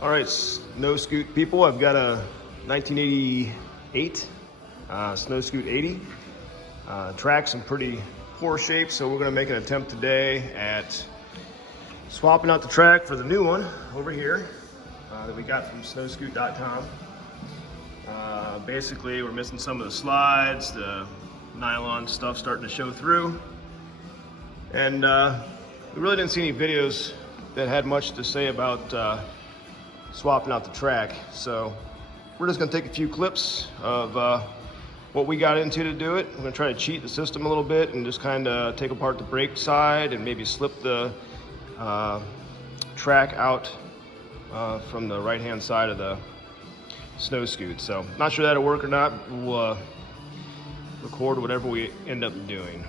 All right, Snoscoot people, I've got a 1988 Snoscoot 80. Track's in pretty poor shape, so we're gonna make an attempt today at swapping out the track for the new one over here that we got from snoscoot.com. Basically, we're missing some of the slides, the nylon stuff starting to show through. And we really didn't see any videos that had much to say about swapping out the track. So we're just gonna take a few clips of what we got into to do it. We're gonna try to cheat the system a little bit and just kind of take apart the brake side and maybe slip the track out from the right-hand side of the Snoscoot. So not sure that'll work or not. We'll record whatever we end up doing.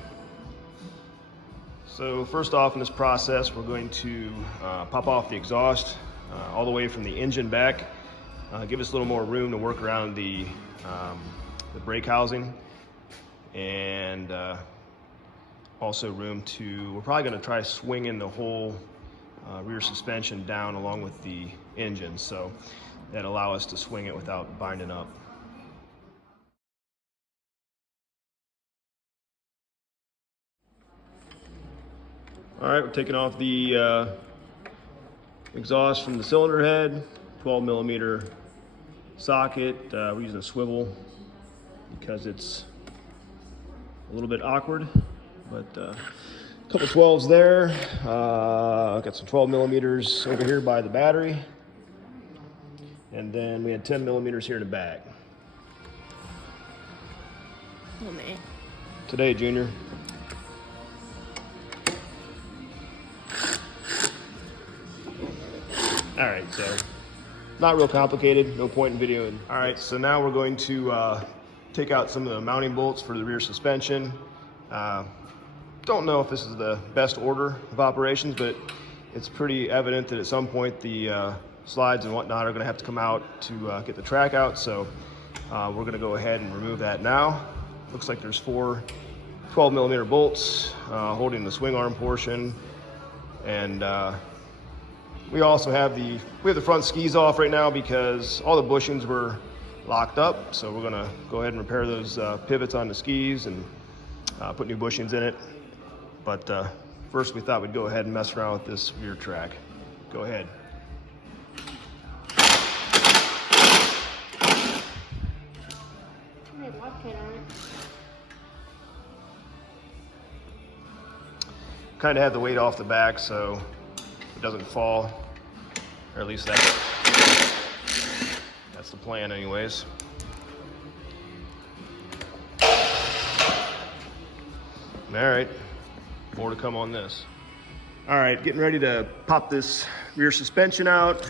So first off in this process, we're going to pop off the exhaust all the way from the engine back. Give us a little more room to work around the brake housing, and also room to, we're probably going to try swinging the whole rear suspension down along with the engine, so that allow us to swing it without binding up. All right, we're taking off the exhaust from the cylinder head, 12mm socket. We're using a swivel because it's a little bit awkward, but a couple 12s there. I've got some 12mm over here by the battery, and then we had 10mm here in the back. Oh man. Today, Junior. All right, so not real complicated, no point in videoing. All right, so now we're going to take out some of the mounting bolts for the rear suspension. Don't know if this is the best order of operations, but it's pretty evident that at some point the slides and whatnot are gonna have to come out to get the track out. So we're gonna go ahead and remove that now. Looks like there's 4 12mm bolts holding the swing arm portion, and we also have the front skis off right now because all the bushings were locked up. So we're gonna go ahead and repair those pivots on the skis and put new bushings in it. But first we thought we'd go ahead and mess around with this rear track. Go ahead. Kind of have the weight off the back so it doesn't fall, or at least that's the plan anyways. All right, more to come on this. All right, getting ready to pop this rear suspension out.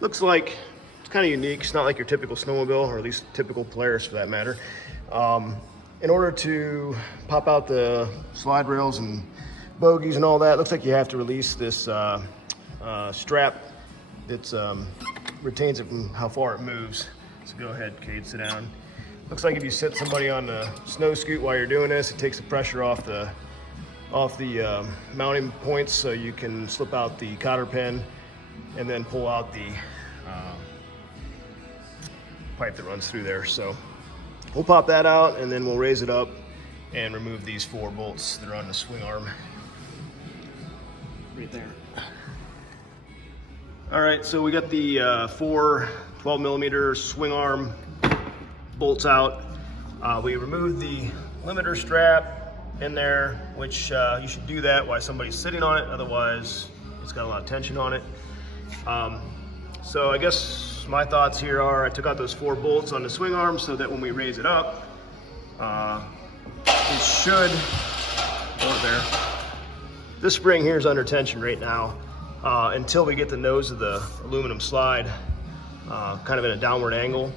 Looks like it's kind of unique. It's not like your typical snowmobile, or at least typical Polaris for that matter. In order to pop out the slide rails and bogies and all that, looks like you have to release this strap that retains it from how far it moves. So go ahead, Cade, sit down. Looks like if you sit somebody on the Snoscoot while you're doing this, it takes the pressure off the mounting points, so you can slip out the cotter pin and then pull out the pipe that runs through there. So we'll pop that out and then we'll raise it up and remove these 4 bolts that are on the swing arm. Right there. All right, so we got the 4 12mm swing arm bolts out. We removed the limiter strap in there, which you should do that while somebody's sitting on it, otherwise it's got a lot of tension on it. So I guess my thoughts here are, I took out those 4 bolts on the swing arm so that when we raise it up, it should, oh there, this spring here is under tension right now until we get the nose of the aluminum slide kind of in a downward angle.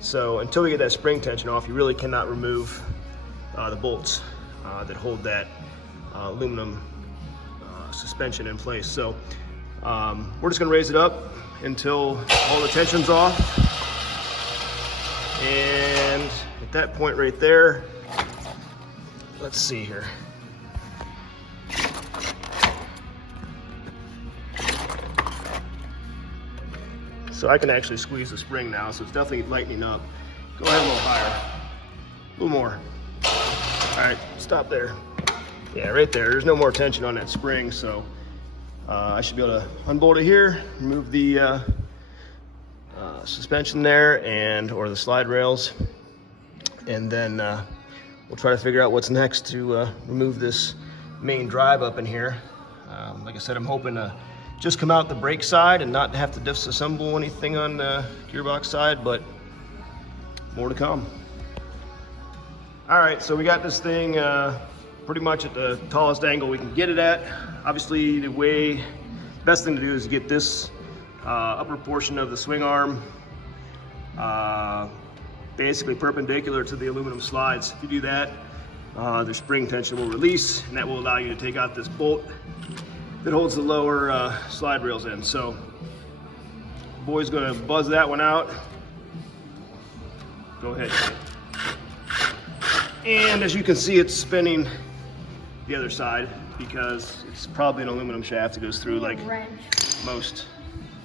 So until we get that spring tension off, you really cannot remove the bolts that hold that aluminum suspension in place. So we're just gonna raise it up until all the tension's off. And at that point right there, let's see here. So I can actually squeeze the spring now, so it's definitely lightening up. Go ahead a little higher, a little more. All right, stop there. Yeah, right there. There's no more tension on that spring, so I should be able to unbolt it here, remove the suspension there or the slide rails, and then we'll try to figure out what's next to remove this main drive up in here. Like I said, I'm hoping to just come out the brake side and not have to disassemble anything on the gearbox side, but more to come. All right, so we got this thing pretty much at the tallest angle we can get it at. Obviously, the best thing to do is get this upper portion of the swing arm basically perpendicular to the aluminum slides. If you do that, the spring tension will release, and that will allow you to take out this bolt that holds the lower slide rails in. So, boy's gonna buzz that one out. Go ahead. And as you can see, it's spinning the other side because it's probably an aluminum shaft that goes through like most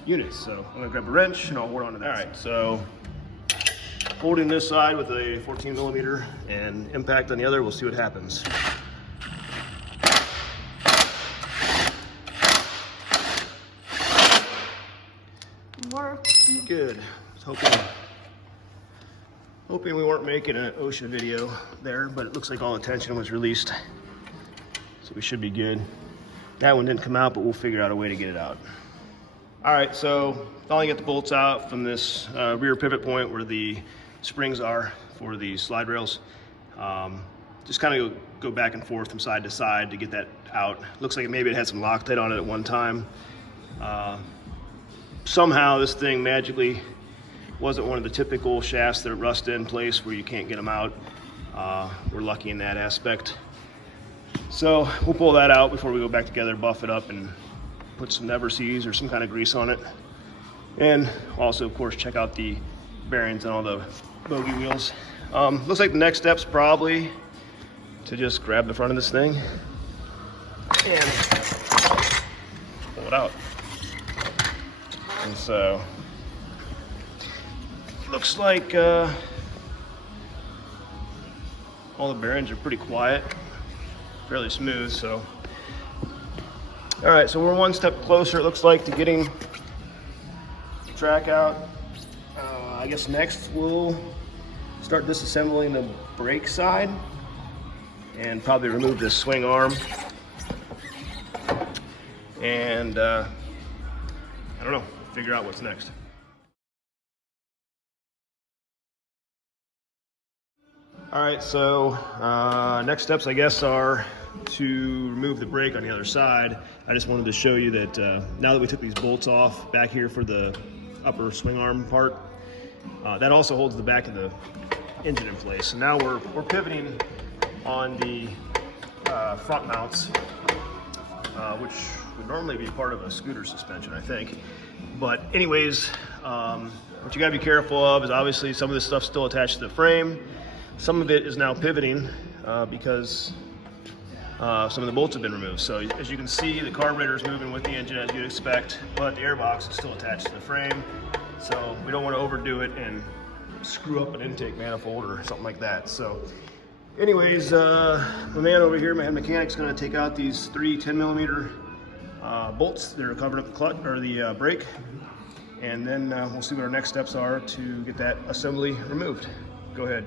units. So I'm gonna grab a wrench and I'll hold on to that. All right, so holding this side with a 14 millimeter and impact on the other, we'll see what happens. Good. I was hoping we weren't making an OSHA video there, but it looks like all the tension was released. So we should be good. That one didn't come out, but we'll figure out a way to get it out. All right, so finally get the bolts out from this rear pivot point where the springs are for the slide rails. Just kind of go back and forth from side to side to get that out. Looks like maybe it had some Loctite on it at one time. Somehow this thing magically wasn't one of the typical shafts that rust in place where you can't get them out. We're lucky in that aspect. So we'll pull that out before we go back together, buff it up, and put some Never Seas or some kind of grease on it. And also, of course, check out the bearings and all the bogey wheels. Looks like the next step's probably to just grab the front of this thing and pull it out. And so, looks like all the bearings are pretty quiet, fairly smooth. So, all right, so we're one step closer, it looks like, to getting the track out. I guess next we'll start disassembling the brake side and probably remove this swing arm. And I don't know, figure out what's next. All right, so next steps, I guess, are to remove the brake on the other side. I just wanted to show you that now that we took these bolts off back here for the upper swing arm part, that also holds the back of the engine in place. So now we're pivoting on the front mounts, which would normally be part of a scooter suspension, I think. But anyways, what you gotta be careful of is obviously some of this stuff's still attached to the frame. Some of it is now pivoting because some of the bolts have been removed. So as you can see, the carburetor is moving with the engine as you'd expect, but the airbox is still attached to the frame. So we don't want to overdo it and screw up an intake manifold or something like that. So anyways, my man over here, my head mechanic's going to take out these 3 10mm bolts that are covering up the clutch or the brake, and then we'll see what our next steps are to get that assembly removed. Go ahead.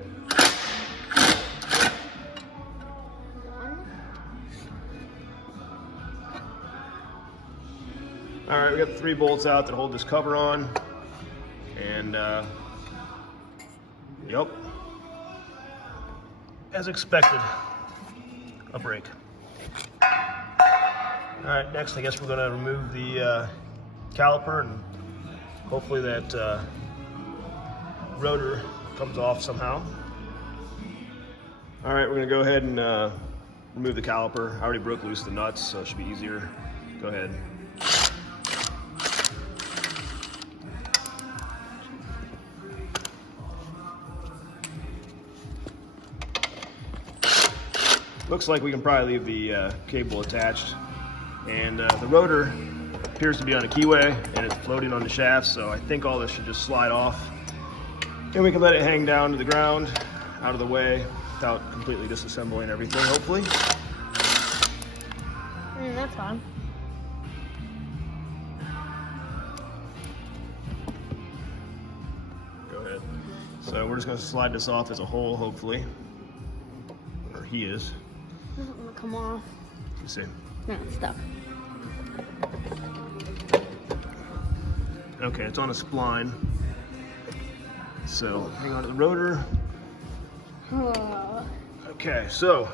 All right, we got the 3 bolts out that hold this cover on, and yep, as expected, a brake. All right, next I guess we're gonna remove the caliper, and hopefully that rotor comes off somehow. All right, we're gonna go ahead and remove the caliper. I already broke loose the nuts, so it should be easier. Go ahead. Looks like we can probably leave the cable attached, and the rotor appears to be on a keyway and it's floating on the shaft, so I think all this should just slide off. And we can let it hang down to the ground, out of the way, without completely disassembling everything, hopefully. That's fine. Go ahead. So we're just going to slide this off as a whole, hopefully. Or he is. It doesn't want to come off. Let's see. No, it's stuck. Okay, it's on a spline. So hang on to the rotor. Okay, so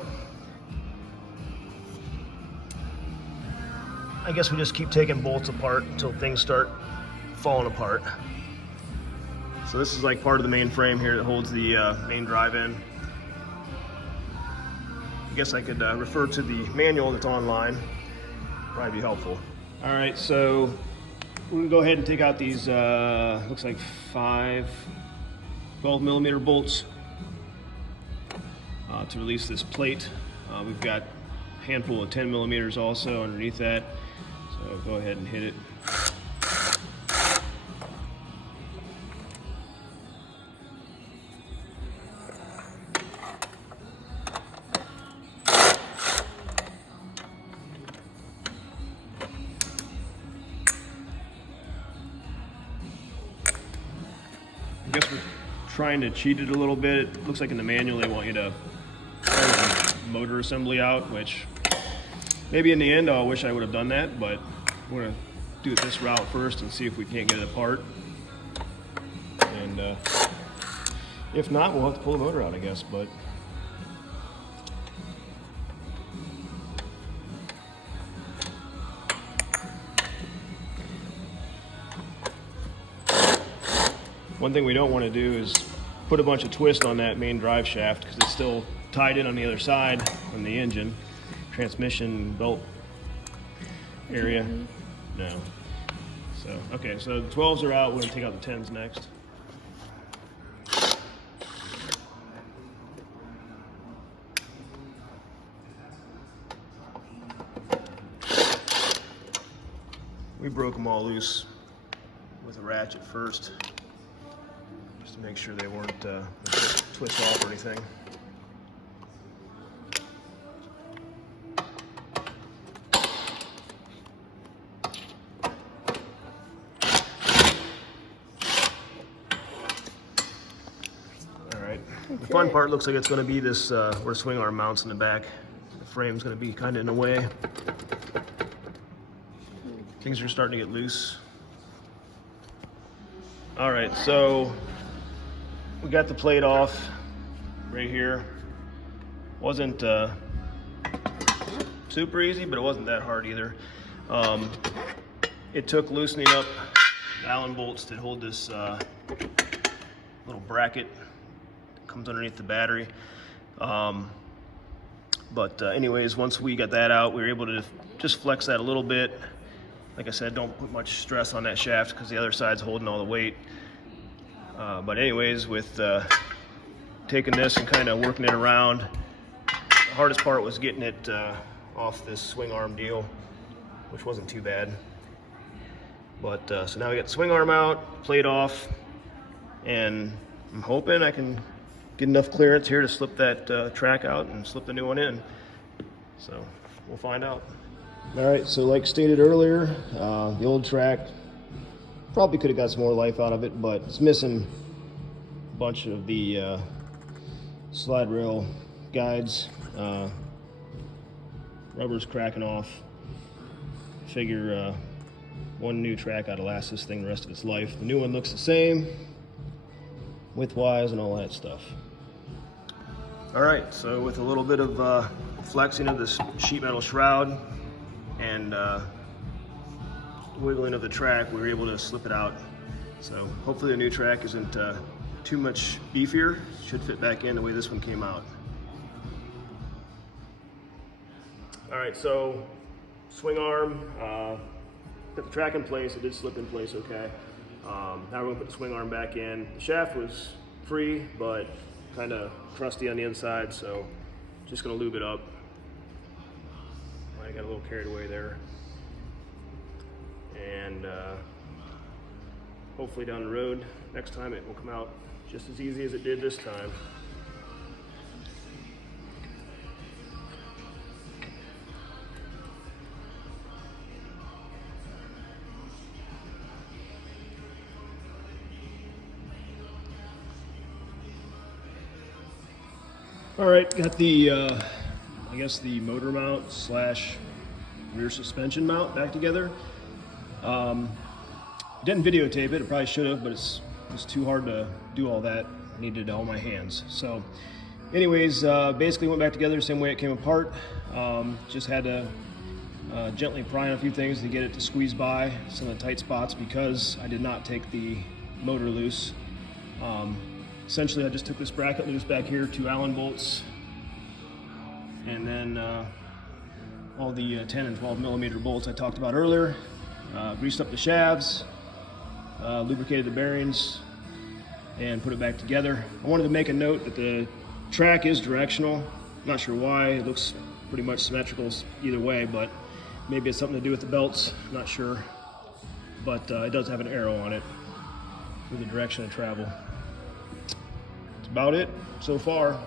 I guess we just keep taking bolts apart until things start falling apart. So this is like part of the main frame here that holds the main drive in. I guess I could refer to the manual that's online. Probably be helpful. All right, so we can go ahead and take out these, looks like 5 12mm bolts to release this plate. We've got a handful of 10mm also underneath that. So go ahead and hit it. I guess we're trying to cheat it a little bit. It looks like in the manual they want you to pull the motor assembly out, which maybe in the end I'll wish I would have done that, but we're going to do it this route first and see if we can't get it apart. And if not, we'll have to pull the motor out, I guess. But one thing we don't want to do is put a bunch of twist on that main drive shaft because it's still tied in on the other side on the engine, transmission belt area. No. So, okay, so the 12s are out. We're going to take out the 10s next. We broke them all loose with a ratchet first, just to make sure they weren't twist off or anything. All right. The fun part looks like it's going to be this where swing arm mounts in the back. The frame's going to be kind of in the way. Things are starting to get loose. All right, so we got the plate off right here. Wasn't super easy, but it wasn't that hard either. It took loosening up the Allen bolts that hold this little bracket that comes underneath the battery. Anyways, once we got that out, we were able to just flex that a little bit. Like I said, don't put much stress on that shaft because the other side's holding all the weight. But anyways, with taking this and kind of working it around, the hardest part was getting it off this swing arm deal, which wasn't too bad. But so now we got the swing arm out, plate off, and I'm hoping I can get enough clearance here to slip that track out and slip the new one in. So we'll find out. All right, so like stated earlier, the old track probably could have got some more life out of it, but it's missing a bunch of the slide rail guides. Rubber's cracking off. Figure one new track ought to last this thing the rest of its life. The new one looks the same, width-wise and all that stuff. All right, so with a little bit of flexing of this sheet metal shroud and wiggling of the track, we were able to slip it out. So hopefully the new track isn't too much beefier. Should fit back in the way this one came out. All right, so swing arm, put the track in place. It did slip in place okay. Now we're gonna put the swing arm back in. The shaft was free, but kind of crusty on the inside, so just gonna lube it up. I got a little carried away there. and hopefully down the road, next time it will come out just as easy as it did this time. All right, got the, I guess the motor mount slash rear suspension mount back together. Didn't videotape it, I probably should have, but it was too hard to do all that. I needed all my hands. So anyways, basically went back together the same way it came apart. Just had to gently pry on a few things to get it to squeeze by some of the tight spots because I did not take the motor loose. Essentially, I just took this bracket loose back here, 2 Allen bolts, and then all the 10 and 12 millimeter bolts I talked about earlier. Greased up the shafts, lubricated the bearings, and put it back together. I wanted to make a note that the track is directional. Not sure why. It looks pretty much symmetrical either way, but maybe it's something to do with the belts. Not sure. But it does have an arrow on it for the direction of travel. About it so far.